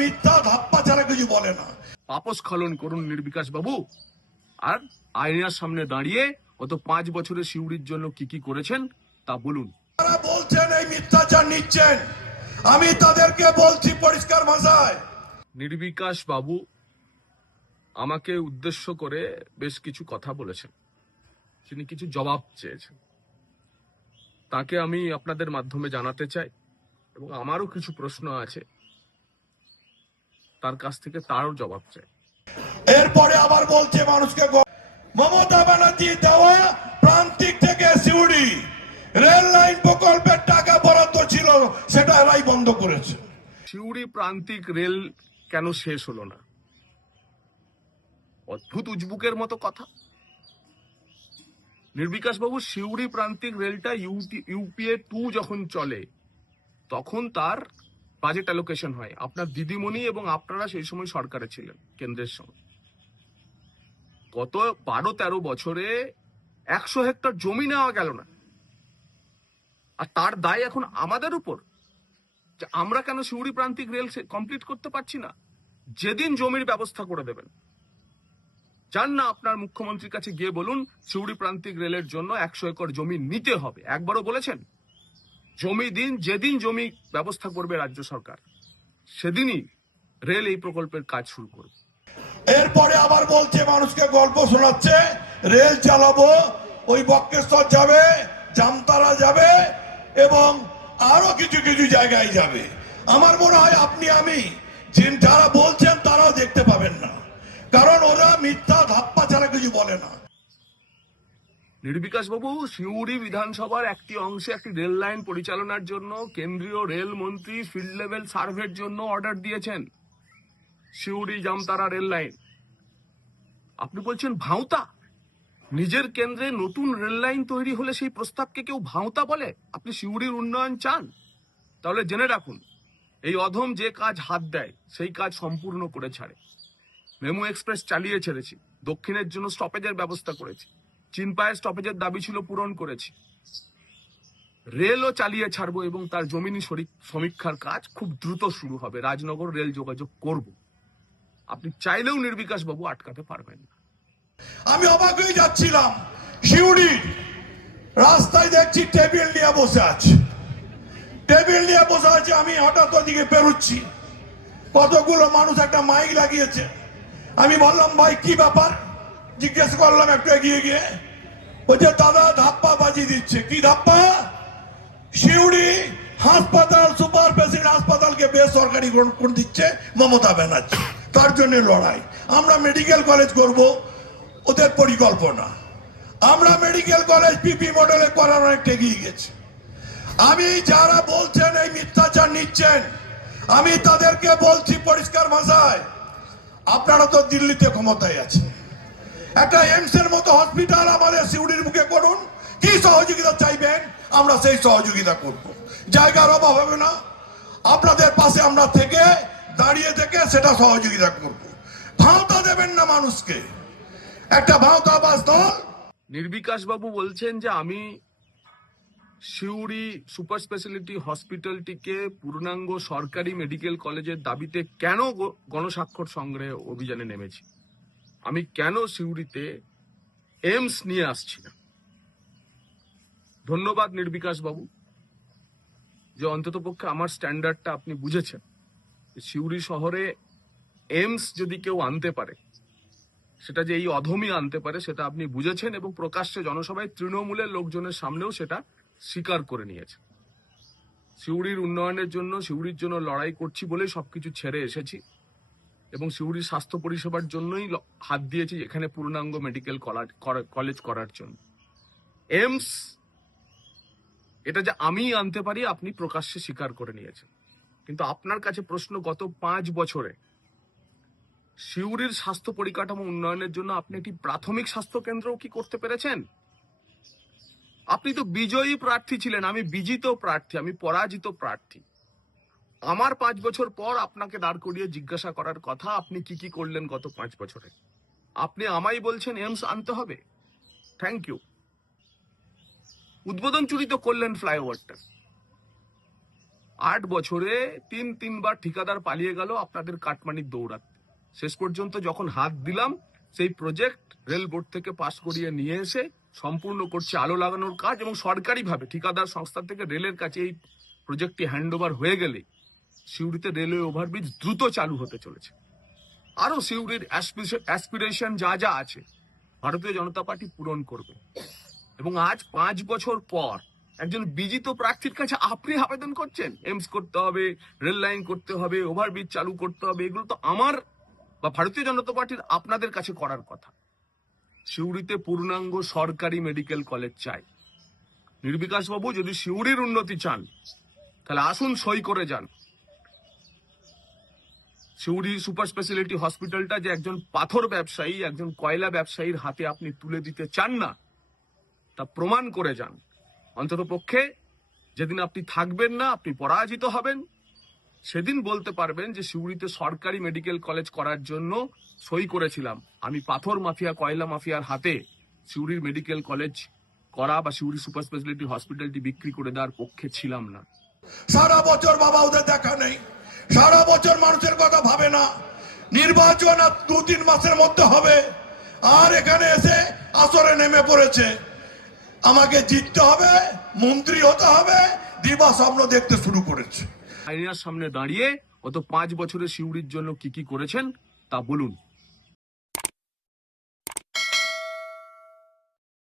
মিথ্যা ধাপ্পা ছাড়া কিছু বলে না। পাপস্খলন করুন নির্বিকাশ বাবু, আর আয়নার সামনে দাঁড়িয়ে গত 5 বছরে সিউড়ির জন্য কি কি করেছেন তা বলুন। তারা বলছেন এই মিথ্যাচার নিচ্ছেন, আমি তাদেরকে বলছি পরিষ্কার ভাষায়। নির্বিকাশ বাবু আমাকে উদ্দেশ্য করে বেশ কিছু কথা বলেছেন, তিনি কিছু জবাব চেয়েছেন, তাকে আমি আপনাদের মাধ্যমে জানাতে চাই এবং আমারও কিছু প্রশ্ন আছে, তার কাছ থেকে তারও জবাব চাই। এরপরে আবার বলছে মানুষকে, মমতা ব্যানার্জি দেওয়া প্রান্তিক থেকে সিউড়ি রেল লাইন প্রকল্পের টাকা বরাদ্দ ছিল, সেটা এরাই বন্ধ করেছে। সিউড়ি প্রান্তিক রেল কেন শেষ হলো না? অদ্ভুত উজবুকের মতো কথা। নির্বিকাশ বাবু, সিউড়ি প্রান্তিক রেলটা ইউপিএ 2 যখন চলে তখন তার বাজেট অ্যালোকেশন হয়। আপনার দিদিমণি এবং আপনারা সেই সময় সরকারে ছিলেন, কেন্দ্রের সঙ্গে। গত 12-13 বছরে 100 হেক্টর জমি নেওয়া গেল না, আর তার দায় এখন আমাদের উপর যে আমরা কেন সিউড়ি প্রান্তিক রেল কমপ্লিট করতে পারছি না। যেদিন জমির ব্যবস্থা করে দেবেন, যান না আপনার মুখ্যমন্ত্রীর কাছে গিয়ে বলুন সিউড়ি প্রান্তিক রেলের জন্য 100 একর জমি নিতে হবে। একবারও বলেছেন? জমি দিন, যেদিন জমি ব্যবস্থা করবে রাজ্য সরকার সেদিনই রেল এই প্রকল্পের কাজ শুরু করবে। এরপরে আবার বলছে মানুষকে গল্প শোনাচ্ছে, রেল চালাবো, ওই বক্রেশ্বর যাবে, জামতারা যাবে এবং আরো কিছু কিছু জায়গায় যাবে। আমার মনে হয় আপনি আমি যারা বলছেন তারাও দেখতে পাবেন না, কারণ ওরা মিথ্যা ধাপ্পা ছাড়া কিছু বলে না। নির্বিকাশ বাবু, সিউড়ি বিধানসভার একটি অংশে একটি রেল লাইন পরিচালনার জন্য কেন্দ্রীয় রেল মন্ত্রী ফিল্ড লেভেল সার্ভের জন্য অর্ডার দিয়েছেন। সিউড়ি জামতারা রেল লাইন, আপনি বলছেন ভাঁওতা? নিজের কেন্দ্রে নতুন রেল লাইন তৈরি হলে সেই প্রস্তাবকে কেউ ভাঁওতা বলে? আপনি সিউড়ির উন্নয়ন চান? তাহলে জেনে রাখুন, এই অধম যে কাজ হাত দেয় সেই কাজ সম্পূর্ণ করে ছাড়ে। মেমু এক্সপ্রেস চালিয়ে ছেড়েছি, দক্ষিণের জন্য স্টপেজের ব্যবস্থা করেছি, চিনপায়ের স্টপেজের দাবি ছিল পূরণ করেছি, রেলও চালিয়ে ছাড়বো এবং তার জমিনি সমীক্ষার কাজ খুব দ্রুত শুরু হবে। রাজনগর রেল যোগাযোগ করব, আপনি চাইলেও নির্বিকাশ বাবু আটকাতে পারবেন না। আমি অবাক হয়ে যাচ্ছিলাম, সিউড়ি রাস্তায় দেখছি টেবিল নিয়ে বসে আছে, টেবিল নিয়ে বসে আছে। আমি হঠাৎ ওদিকে পেরুচ্ছি, কতগুলো মানুষ একটা মাইক লাগিয়েছে। আমি বললাম ভাই কি ব্যাপার, জিজ্ঞেস করলাম একটু এগিয়ে গিয়ে। বলছে দাদা ধাপ্পা বাজি দিচ্ছে। কি ধাপ্পা? সিউড়ি হাসপাতাল, সুপার স্পেশালিটি হাসপাতালকে বেসরকারি করে দিচ্ছে মমতা ব্যানার্জি, তার জন্য লড়াই। আমরা মেডিকেল কলেজ করব, ওদের পরিকল্পনা। আমরা মেডিকেল কলেজ পিপি মডেলে করার অনেকটা এগিয়ে গেছে। আমি যারা বলছেন এই মিথ্যাচার নিচ্ছেন, আমি তাদেরকে বলছি পরিষ্কার ভাষায়, আপনারা তো দিল্লিতে ক্ষমতায় আছেন, একটা এমস এর মতো হসপিটাল আমাদের সিউড়ির মুখে করুন। কি সহযোগিতা চাইবেন আমরা সেই সহযোগিতা করব। জায়গার অভাব হবে না, আপনাদের পাশে আমরা থেকে দাঁড়িয়ে থেকে সেটা সহযোগিতা করব। ভাঁওতা দেবেন না মানুষকে, একটা ভাঁওতাবাজ দল। নির্বিকাশ বাবু বলছেন যে আমি সিউড়ি সুপার স্পেশালিটি হসপিটালটিকে পূর্ণাঙ্গ সরকারি মেডিকেল কলেজের দাবিতে কেন গণস্বাক্ষর সংগ্রহে অভিযানে নেমেছি, আমি কেন সিউড়িতে এমস নিয়ে আসছি না। ধন্যবাদ নির্বিকাশ বাবু, যে অন্ততপক্ষে আমার স্ট্যান্ডার্ডটা আপনি বুঝেছেন। সিউড়ি শহরে এমস যদি কেউ আনতে পারে, সেটা যে এই অধমই আনতে পারে সেটা আপনি বুঝেছেন এবং প্রকাশ্যে জনসভায় তৃণমূলের লোকজনের সামনেও সেটা স্বীকার করে নিয়েছে। সিউড়ির উন্নয়নের জন্য, সিউড়ির জন্য লড়াই করছি বলেই সবকিছু ছেড়ে এসেছি এবং সিউড়ির স্বাস্থ্য পরিষেবার জন্যই হাত দিয়েছি এখানে পূর্ণাঙ্গ মেডিকেল কলেজ করার জন্য। এমস এটা যে আমি আনতে পারি আপনি প্রকাশ্যে স্বীকার করে নিয়েছেন, কিন্তু আপনার কাছে প্রশ্ন, গত 5 বছরে সিউড়ির স্বাস্থ্য পরিকাঠামো উন্নয়নের জন্য আপনি একটি প্রাথমিক স্বাস্থ্য কেন্দ্রও কি করতে পেরেছেন? আপনি তো বিজয়ী প্রার্থী ছিলেন, আমি বিজিত প্রার্থী, আমি পরাজিত প্রার্থী। আমার 5 বছর পর আপনাকে দাঁড় করিয়ে জিজ্ঞাসা করার কথা আপনি কি কি করলেন গত 5 বছরে। আপনি আমায় বলছেন এমস আনতে হবে। Thank you. উদ্বোধন চুরি তো করলেন ফ্লাইওভারটা, 8 বছরে তিনবার ঠিকাদার পালিয়ে গেল আপনাদের কাটমানির দৌড়াতে। শেষ পর্যন্ত যখন হাত দিলাম, সেই প্রজেক্ট রেল বোর্ড থেকে পাস করিয়ে নিয়ে এসে সম্পূর্ণ করছে আলো লাগানোর কাজ, এবং সরকারিভাবে ঠিকাদার সংস্থা থেকে রেলের কাছে এই প্রজেক্টটি হ্যান্ডওভার হয়ে গেলে সিউড়িতে রেলওয়ে ওভারব্রিজ দ্রুত চালু হতে চলেছে। আরো সিউড়ির অ্যাসপিরেশন যা যা আছে ভারতীয় জনতা পার্টি পূরণ করবে। এবং আজ 5 বছর পর একজন বিজিত প্রার্থীর কাছে আপনি আবেদন করছেন এমস করতে হবে, রেল লাইন করতে হবে, ওভারব্রিজ চালু করতে হবে। এগুলো তো আমার বা ভারতীয় জনতা পার্টির আপনাদের কাছে করার কথা। সিউড়িতে পূর্ণাঙ্গ সরকারি মেডিকেল কলেজ চাই। নির্বিকাশ বাবু যদি সিউড়ির উন্নতি চান তাহলে আসুন সই করে যান। সিউড়ি সুপার স্পেশালিটি হসপিটালটা যে একজন পাথর ব্যবসায়ী, একজন কয়লা ব্যবসায়ীর হাতে আপনি তুলে দিতে চান না, তা প্রমাণ করে যান। অন্তত পক্ষে যেদিন আপনি থাকবেন না, আপনি পরাজিত হবেন, সেদিন বলতে পারবেন যে সিউড়িতে সরকারি মেডিকেল কলেজ করার জন্য সই করেছিলাম। আমি পাথর মাফিয়া, কয়লা মাফিয়ার হাতে সিউড়ির মেডিকেল কলেজ করা বা সিউড়ি সুপার স্পেশালিটি হসপিটালটি বিক্রি করে দেওয়ার পক্ষে ছিলাম না। সারা বছর বাবা ওদের দেখা নেই, সারা বছর মানুষের কথা ভাবে না। নির্বাচন আর 2-3 মাসের মধ্যে হবে, আর এখানে এসে আসরে নেমে পড়েছে। আমাকে জিততে হবে, মন্ত্রী হতে হবে, দিবা স্বপ্ন দেখতে শুরু করেছে। আয়নার সামনে দাঁড়িয়ে গত 5 বছরে সিউড়ির জন্য কি কি করেছেন তা বলুন।